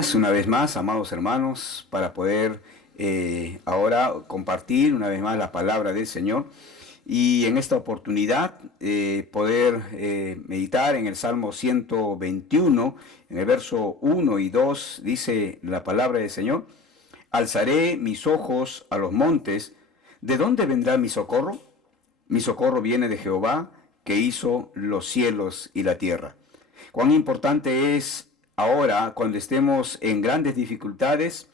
Gracias una vez más, amados hermanos, para poder ahora compartir una vez más la palabra del Señor y en esta oportunidad poder meditar en el Salmo 121, en el verso 1 y 2, dice la palabra del Señor: Alzaré mis ojos a los montes, ¿de dónde vendrá mi socorro? Mi socorro viene de Jehová, que hizo los cielos y la tierra. Cuán importante es ahora, cuando estemos en grandes dificultades,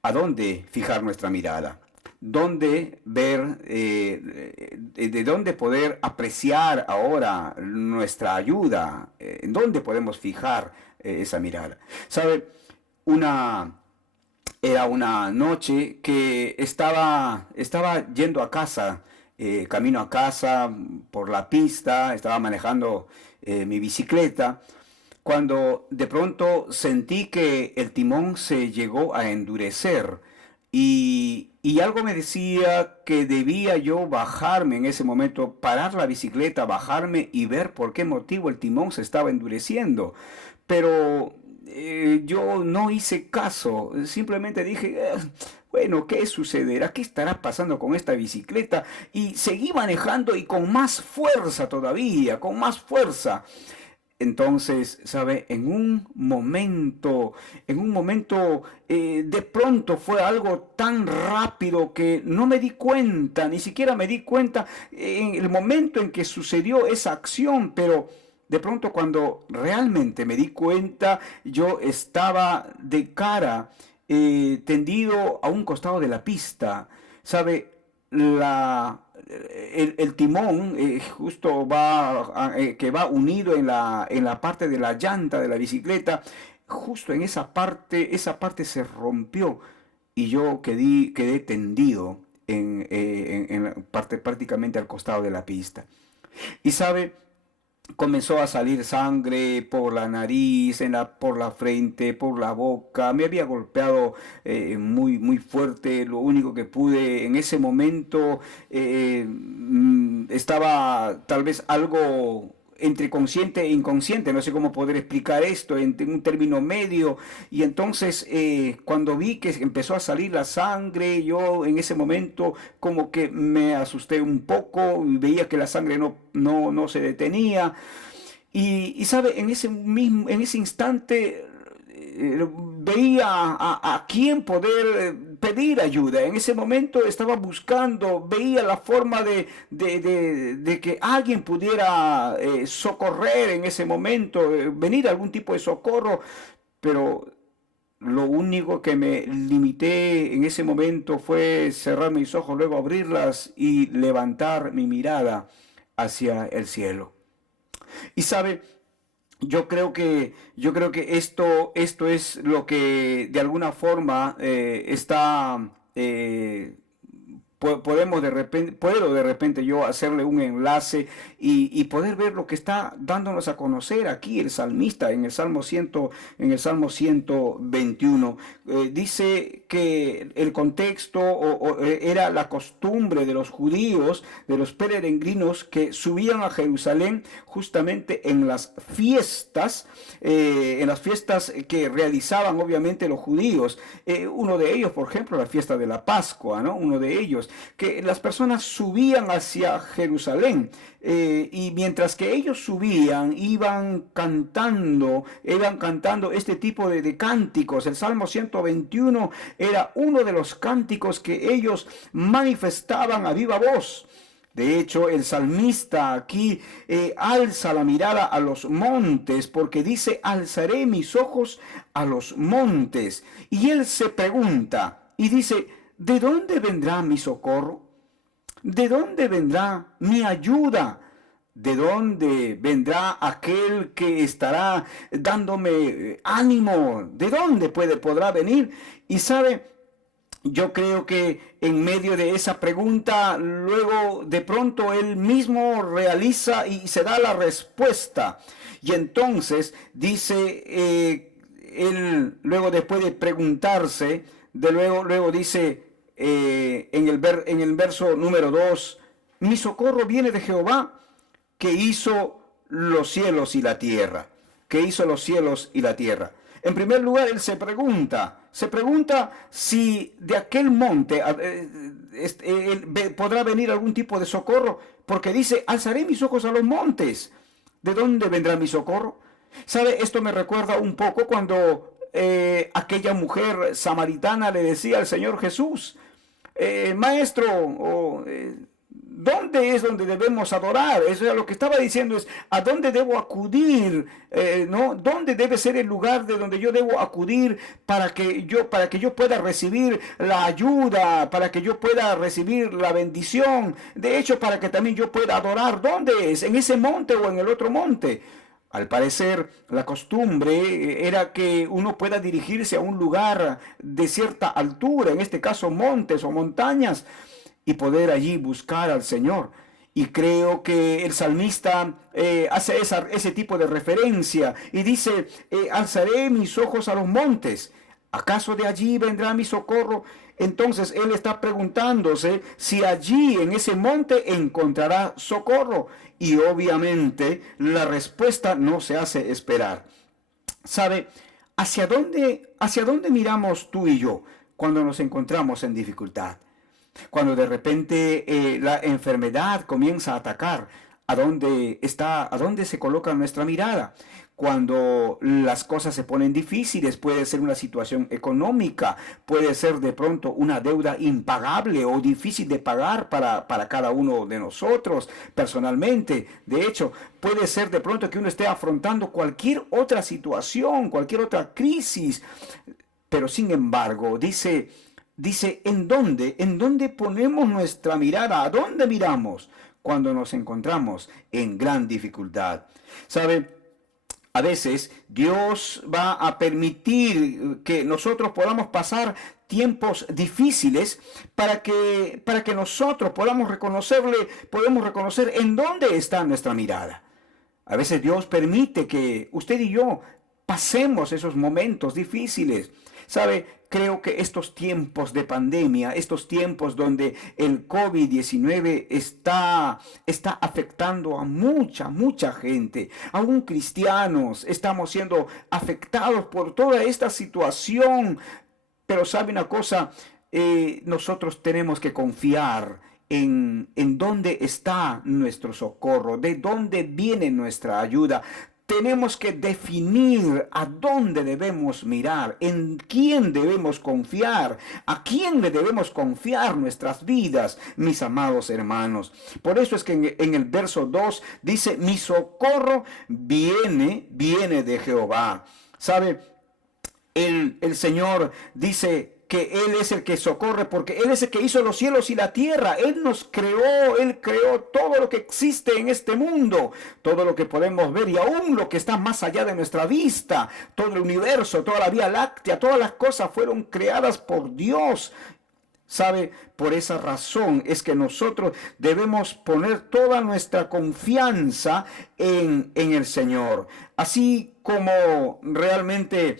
a dónde fijar nuestra mirada, dónde ver, de dónde poder apreciar ahora nuestra ayuda, en dónde podemos fijar esa mirada. ¿Sabe? Era una noche que estaba yendo a casa, camino a casa por la pista, estaba manejando mi bicicleta, cuando de pronto sentí que el timón se llegó a endurecer y algo me decía que debía yo bajarme en ese momento, parar la bicicleta, bajarme y ver por qué motivo el timón se estaba endureciendo. Pero yo no hice caso, simplemente dije, bueno, ¿qué sucederá? ¿Qué estará pasando con esta bicicleta? Y seguí manejando y con más fuerza todavía, con más fuerza. Entonces, ¿sabe? En un momento, de pronto fue algo tan rápido que no me di cuenta, ni siquiera me di cuenta en el momento en que sucedió esa acción, pero de pronto cuando realmente me di cuenta, yo estaba de cara, tendido a un costado de la pista, ¿sabe? El timón justo que va unido en la parte de la llanta de la bicicleta, justo en esa parte se rompió y yo quedé tendido en la parte prácticamente al costado de la pista. Y sabe, comenzó a salir sangre por la nariz, por la frente, por la boca. Me había golpeado muy, muy fuerte. Lo único que pude en ese momento, estaba tal vez algo entre consciente e inconsciente, no sé cómo poder explicar esto en un término medio, y entonces cuando vi que empezó a salir la sangre, yo en ese momento como que me asusté un poco, y veía que la sangre no se detenía, y sabe, en ese instante veía a quién poder pedir ayuda. En ese momento estaba buscando, veía la forma de que alguien pudiera socorrer en ese momento, venir algún tipo de socorro, pero lo único que me limité en ese momento fue cerrar mis ojos, luego abrirlas y levantar mi mirada hacia el cielo. Y sabe, yo creo que esto es lo que de alguna forma está, puedo de repente yo hacerle un enlace y poder ver lo que está dándonos a conocer aquí el salmista en el Salmo 121. Dice que el contexto era la costumbre de los judíos, de los peregrinos que subían a Jerusalén justamente en las fiestas que realizaban obviamente los judíos. Uno de ellos, por ejemplo, la fiesta de la Pascua, ¿no? Uno de ellos, que las personas subían hacia Jerusalén, y mientras que ellos subían, iban cantando este tipo de cánticos. El Salmo 121 era uno de los cánticos que ellos manifestaban a viva voz. De hecho, el salmista aquí alza la mirada a los montes, porque dice: alzaré mis ojos a los montes. Y él se pregunta y dice: ¿de dónde vendrá mi socorro? ¿De dónde vendrá mi ayuda? ¿De dónde vendrá aquel que estará dándome ánimo? ¿De dónde podrá venir? Y sabe, yo creo que en medio de esa pregunta, luego de pronto él mismo realiza y se da la respuesta. Y entonces dice, él luego después de preguntarse, luego dice en el verso número 2: mi socorro viene de Jehová, que hizo los cielos y la tierra. Que hizo los cielos y la tierra. En primer lugar, él se pregunta si de aquel monte podrá venir algún tipo de socorro, porque dice, alzaré mis ojos a los montes. ¿De dónde vendrá mi socorro? ¿Sabe? Esto me recuerda un poco cuando aquella mujer samaritana le decía al Señor Jesús, maestro, ¿dónde es donde debemos adorar? Eso es lo que estaba diciendo, es a dónde debo acudir, ¿no? ¿Dónde debe ser el lugar de donde yo debo acudir para que yo pueda recibir la ayuda, para que yo pueda recibir la bendición? De hecho, para que también yo pueda adorar. ¿Dónde es? ¿En ese monte o en el otro monte? Al parecer, la costumbre era que uno pueda dirigirse a un lugar de cierta altura, en este caso montes o montañas, y poder allí buscar al Señor. Y creo que el salmista hace ese tipo de referencia y dice, alzaré mis ojos a los montes. ¿Acaso de allí vendrá mi socorro? Entonces él está preguntándose si allí en ese monte encontrará socorro. Y obviamente la respuesta no se hace esperar. ¿Sabe? Hacia dónde miramos tú y yo cuando nos encontramos en dificultad? Cuando de repente la enfermedad comienza a atacar, ¿a dónde se coloca nuestra mirada? Cuando las cosas se ponen difíciles, puede ser una situación económica, puede ser de pronto una deuda impagable o difícil de pagar para cada uno de nosotros personalmente. De hecho, puede ser de pronto que uno esté afrontando cualquier otra situación, cualquier otra crisis. Pero sin embargo, dice, ¿en dónde ponemos nuestra mirada? ¿A dónde miramos cuando nos encontramos en gran dificultad? ¿Sabe? A veces Dios va a permitir que nosotros podamos pasar tiempos difíciles para que nosotros podamos reconocer en dónde está nuestra mirada. A veces Dios permite que usted y yo pasemos esos momentos difíciles. ¿Sabe? Creo que estos tiempos de pandemia, estos tiempos donde el COVID-19 está afectando a mucha gente, aún cristianos, estamos siendo afectados por toda esta situación. Pero ¿sabe una cosa? Nosotros tenemos que confiar en dónde está nuestro socorro, de dónde viene nuestra ayuda. Tenemos que definir a dónde debemos mirar, en quién debemos confiar, a quién le debemos confiar nuestras vidas, mis amados hermanos. Por eso es que en el verso 2 dice, mi socorro viene de Jehová. ¿Sabe? El Señor dice que Él es el que socorre, porque Él es el que hizo los cielos y la tierra. Él nos creó, Él creó todo lo que existe en este mundo, todo lo que podemos ver y aún lo que está más allá de nuestra vista, todo el universo, toda la Vía Láctea, todas las cosas fueron creadas por Dios. ¿Sabe? Por esa razón es que nosotros debemos poner toda nuestra confianza en el Señor. Así como realmente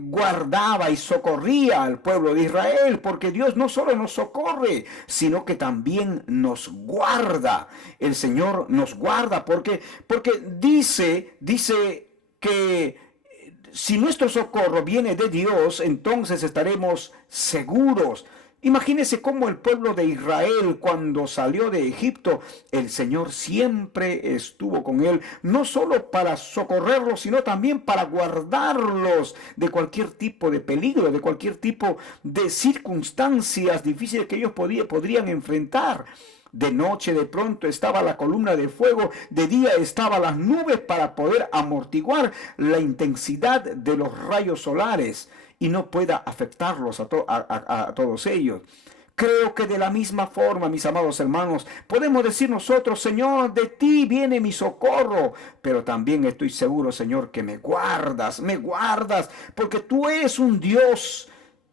guardaba y socorría al pueblo de Israel, porque Dios no solo nos socorre, sino que también nos guarda. El Señor nos guarda porque dice que si nuestro socorro viene de Dios, entonces estaremos seguros. Imagínese cómo el pueblo de Israel cuando salió de Egipto, el Señor siempre estuvo con él, no solo para socorrerlos, sino también para guardarlos de cualquier tipo de peligro, de cualquier tipo de circunstancias difíciles que ellos podrían enfrentar. De noche de pronto estaba la columna de fuego, de día estaban las nubes para poder amortiguar la intensidad de los rayos solares y no pueda afectarlos a todos ellos. Creo que de la misma forma, mis amados hermanos, podemos decir nosotros, Señor, de ti viene mi socorro, pero también estoy seguro, Señor, que me guardas, porque tú eres un Dios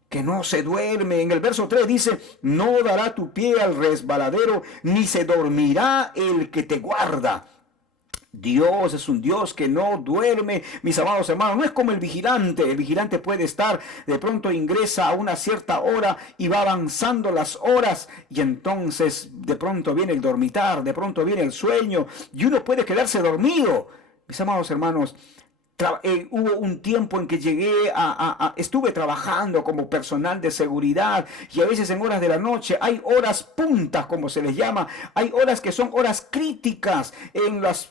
que no se duerme. En el verso 3 dice, no dará tu pie al resbaladero, ni se dormirá el que te guarda. Dios es un Dios que no duerme, mis amados hermanos. No es como el vigilante puede estar, de pronto ingresa a una cierta hora y va avanzando las horas y entonces de pronto viene el dormitar, de pronto viene el sueño y uno puede quedarse dormido. Mis amados hermanos, Hubo un tiempo en que estuve trabajando como personal de seguridad y a veces en horas de la noche hay horas puntas, como se les llama, hay horas que son horas críticas, las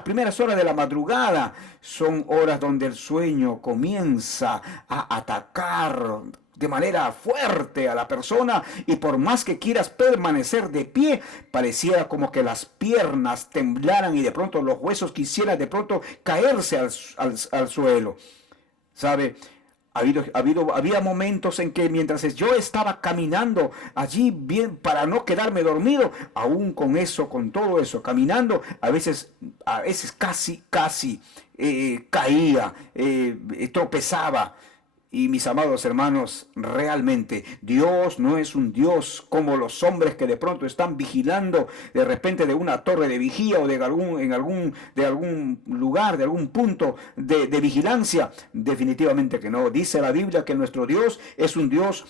primeras horas de la madrugada, son horas donde el sueño comienza a atacar de manera fuerte a la persona y por más que quieras permanecer de pie, pareciera como que las piernas temblaran y de pronto los huesos quisieran de pronto caerse al suelo. ¿Sabe? Había momentos en que mientras yo estaba caminando allí bien para no quedarme dormido, aún con todo eso, caminando, a veces casi caía, tropezaba. Y mis amados hermanos, realmente Dios no es un Dios como los hombres que de pronto están vigilando de repente de una torre de vigía o de algún lugar, de algún punto de vigilancia. Definitivamente que no. Dice la Biblia que nuestro Dios es un Dios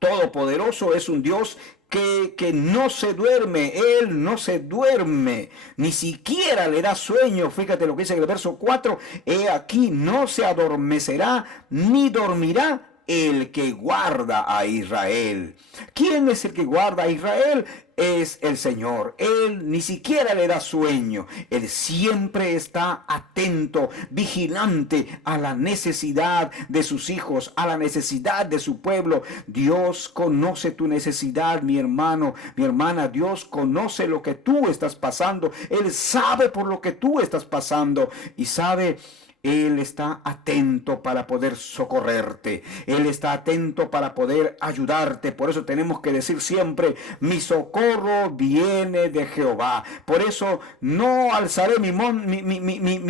todopoderoso, es un Dios que no se duerme, Él no se duerme, ni siquiera le da sueño. Fíjate lo que dice en el verso 4, he aquí no se adormecerá ni dormirá el que guarda a Israel. ¿Quién es el que guarda a Israel? Es el Señor. Él ni siquiera le da sueño. Él siempre está atento, vigilante a la necesidad de sus hijos, a la necesidad de su pueblo. Dios conoce tu necesidad, mi hermano, mi hermana. Dios conoce lo que tú estás pasando. Él sabe por lo que tú estás pasando y sabe. Él está atento para poder socorrerte. Él está atento para poder ayudarte. Por eso tenemos que decir siempre, mi socorro viene de Jehová. Por eso no alzaré mi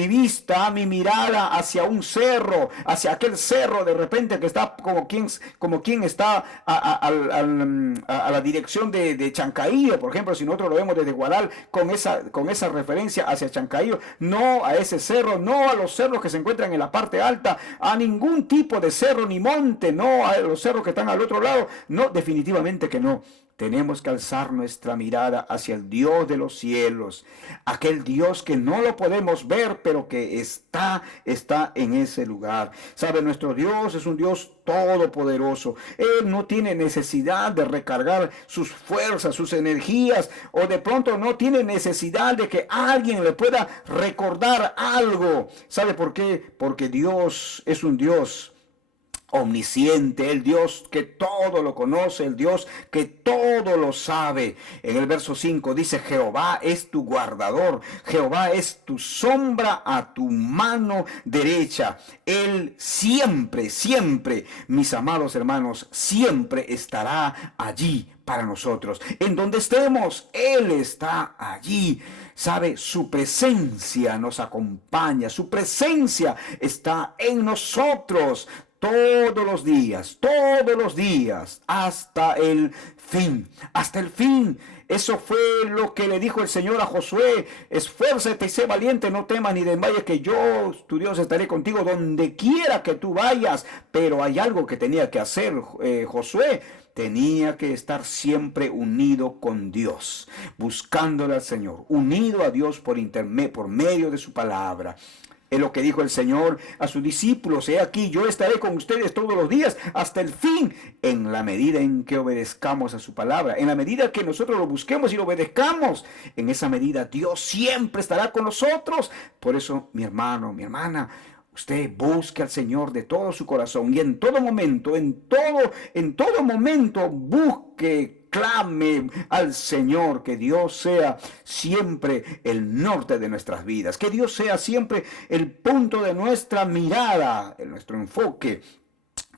vista, mi mirada hacia un cerro, hacia aquel cerro de repente que está como quien está a la dirección de Chancaío, por ejemplo, si nosotros lo vemos desde Guaral con esa referencia hacia Chancaío. No a ese cerro, no a los cerros que se encuentran en la parte alta, a ningún tipo de cerro ni monte, no a los cerros que están al otro lado, no, definitivamente que no. Tenemos que alzar nuestra mirada hacia el Dios de los cielos, aquel Dios que no lo podemos ver, pero que está en ese lugar. ¿Sabe? Nuestro Dios es un Dios todopoderoso. Él no tiene necesidad de recargar sus fuerzas, sus energías, o de pronto no tiene necesidad de que alguien le pueda recordar algo. ¿Sabe por qué? Porque Dios es un Dios omnisciente, el Dios que todo lo conoce, el Dios que todo lo sabe. En el verso 5 dice, Jehová es tu guardador, Jehová es tu sombra a tu mano derecha. Él siempre, siempre, mis amados hermanos, siempre estará allí para nosotros. En donde estemos, Él está allí. ¿Sabe? Su presencia nos acompaña, su presencia está en nosotros. Todos los días, hasta el fin. Eso fue lo que le dijo el Señor a Josué. Esfuérzate y sé valiente, no temas ni desmayes, que yo, tu Dios, estaré contigo donde quiera que tú vayas. Pero hay algo que tenía que hacer Josué. Tenía que estar siempre unido con Dios, buscándole al Señor, unido a Dios por medio de su palabra. Es lo que dijo el Señor a sus discípulos: he aquí, yo estaré con ustedes todos los días hasta el fin, en la medida en que obedezcamos a su palabra, en la medida que nosotros lo busquemos y lo obedezcamos, en esa medida Dios siempre estará con nosotros. Por eso, mi hermano, mi hermana, usted busque al Señor de todo su corazón y en todo momento, busque, clame al Señor, que Dios sea siempre el norte de nuestras vidas, que Dios sea siempre el punto de nuestra mirada, en nuestro enfoque,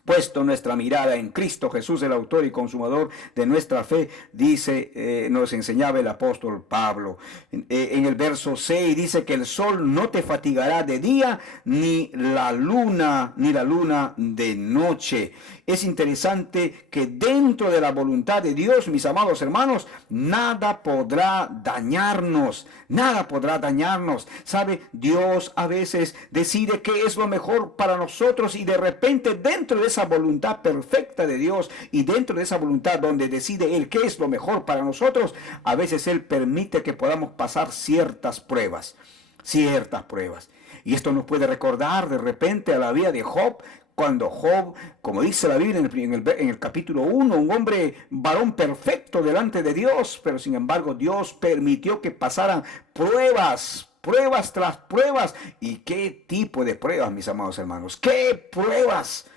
puesto nuestra mirada en Cristo Jesús, el autor y consumador de nuestra fe, dice, nos enseñaba el apóstol Pablo. En el verso 6 dice que el sol no te fatigará de día, ni la luna de noche. Es interesante que dentro de la voluntad de Dios, mis amados hermanos, nada podrá dañarnos. ¿Sabe? Dios a veces decide qué es lo mejor para nosotros y de repente dentro de esa voluntad perfecta de Dios y dentro de esa voluntad donde decide Él qué es lo mejor para nosotros, a veces Él permite que podamos pasar ciertas pruebas. Y esto nos puede recordar de repente a la vida de Job, cuando Job, como dice la Biblia en el capítulo 1, un hombre varón perfecto delante de Dios, pero sin embargo Dios permitió que pasaran pruebas tras pruebas. ¿Y qué tipo de pruebas, mis amados hermanos? ¿Qué pruebas?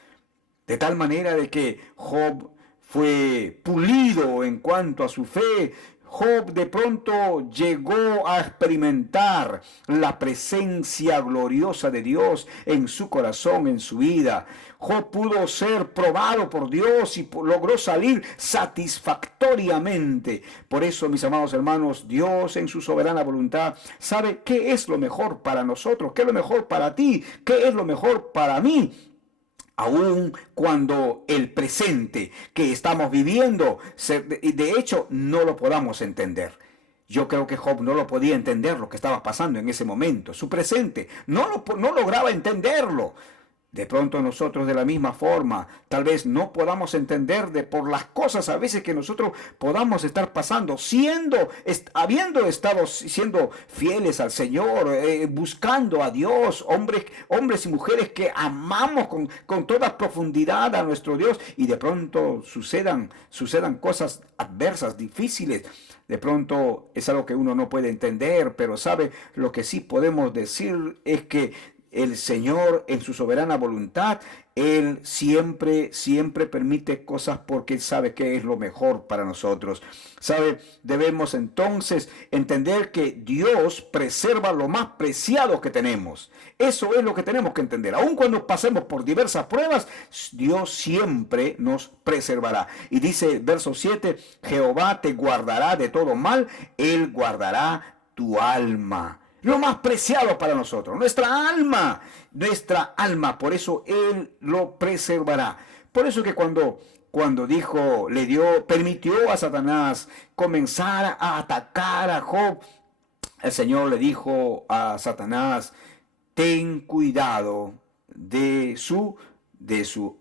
De tal manera de que Job fue pulido en cuanto a su fe. Job de pronto llegó a experimentar la presencia gloriosa de Dios en su corazón, en su vida. Job pudo ser probado por Dios y logró salir satisfactoriamente. Por eso, mis amados hermanos, Dios en su soberana voluntad sabe qué es lo mejor para nosotros, qué es lo mejor para ti, qué es lo mejor para mí. Aun cuando el presente que estamos viviendo, de hecho, no lo podamos entender. Yo creo que Job no lo podía entender lo que estaba pasando en ese momento. Su presente no lograba entenderlo. De pronto nosotros de la misma forma, tal vez no podamos entender por las cosas a veces que nosotros podamos estar pasando, habiendo estado siendo fieles al Señor, buscando a Dios, hombres y mujeres que amamos con toda profundidad a nuestro Dios, y de pronto sucedan cosas adversas, difíciles. De pronto es algo que uno no puede entender, pero sabe, lo que sí podemos decir es que el Señor, en su soberana voluntad, Él siempre permite cosas porque Él sabe qué es lo mejor para nosotros. ¿Sabe? Debemos entonces entender que Dios preserva lo más preciado que tenemos. Eso es lo que tenemos que entender. Aun cuando pasemos por diversas pruebas, Dios siempre nos preservará. Y dice el verso 7, Jehová te guardará de todo mal, Él guardará tu alma. Lo más preciado para nosotros, nuestra alma, por eso Él lo preservará. Por eso que cuando permitió a Satanás comenzar a atacar a Job, el Señor le dijo a Satanás: ten cuidado de su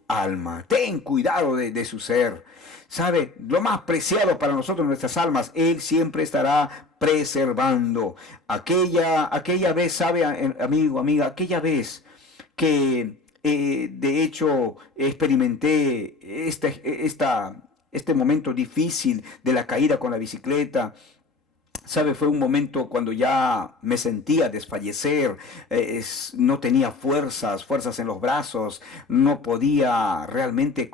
alma, ten cuidado de su ser. ¿Sabe? Lo más preciado para nosotros, nuestras almas, Él siempre estará preservando. Aquella vez, ¿sabe, amigo, amiga? Aquella vez que de hecho experimenté este momento difícil de la caída con la bicicleta. ¿Sabe? Fue un momento cuando ya me sentía desfallecer, no tenía fuerzas en los brazos, no podía realmente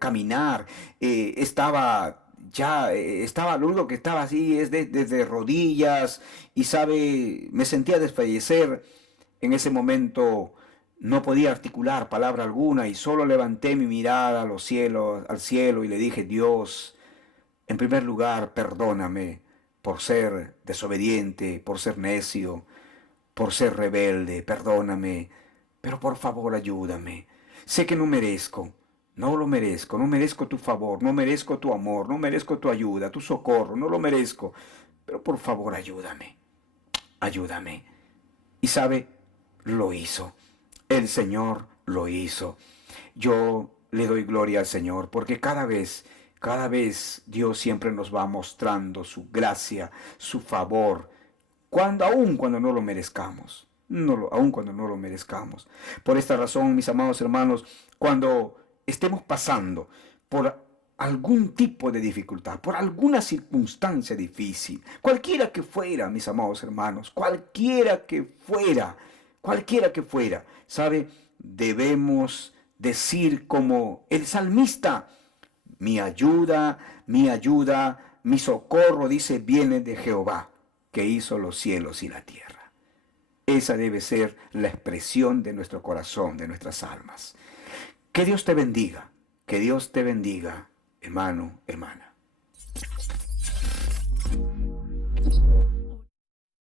caminar, lo único que estaba así es desde rodillas, y sabe, me sentía desfallecer. En ese momento no podía articular palabra alguna y solo levanté mi mirada al cielo, y le dije: Dios, en primer lugar, perdóname por ser desobediente, por ser necio, por ser rebelde, perdóname, pero por favor ayúdame. Sé que no merezco, no lo merezco, no merezco tu favor, no merezco tu amor, no merezco tu ayuda, tu socorro, no lo merezco, pero por favor ayúdame, ayúdame. Y sabe, lo hizo, el Señor lo hizo. Yo le doy gloria al Señor porque cada vez Dios siempre nos va mostrando su gracia, su favor, aun cuando no lo merezcamos. Aun cuando no lo merezcamos. Por esta razón, mis amados hermanos, cuando estemos pasando por algún tipo de dificultad, por alguna circunstancia difícil, cualquiera que fuera, mis amados hermanos, cualquiera que fuera, ¿sabe? Debemos decir como el salmista: mi ayuda, mi socorro, dice, viene de Jehová, que hizo los cielos y la tierra. Esa debe ser la expresión de nuestro corazón, de nuestras almas. Que Dios te bendiga, hermano, hermana.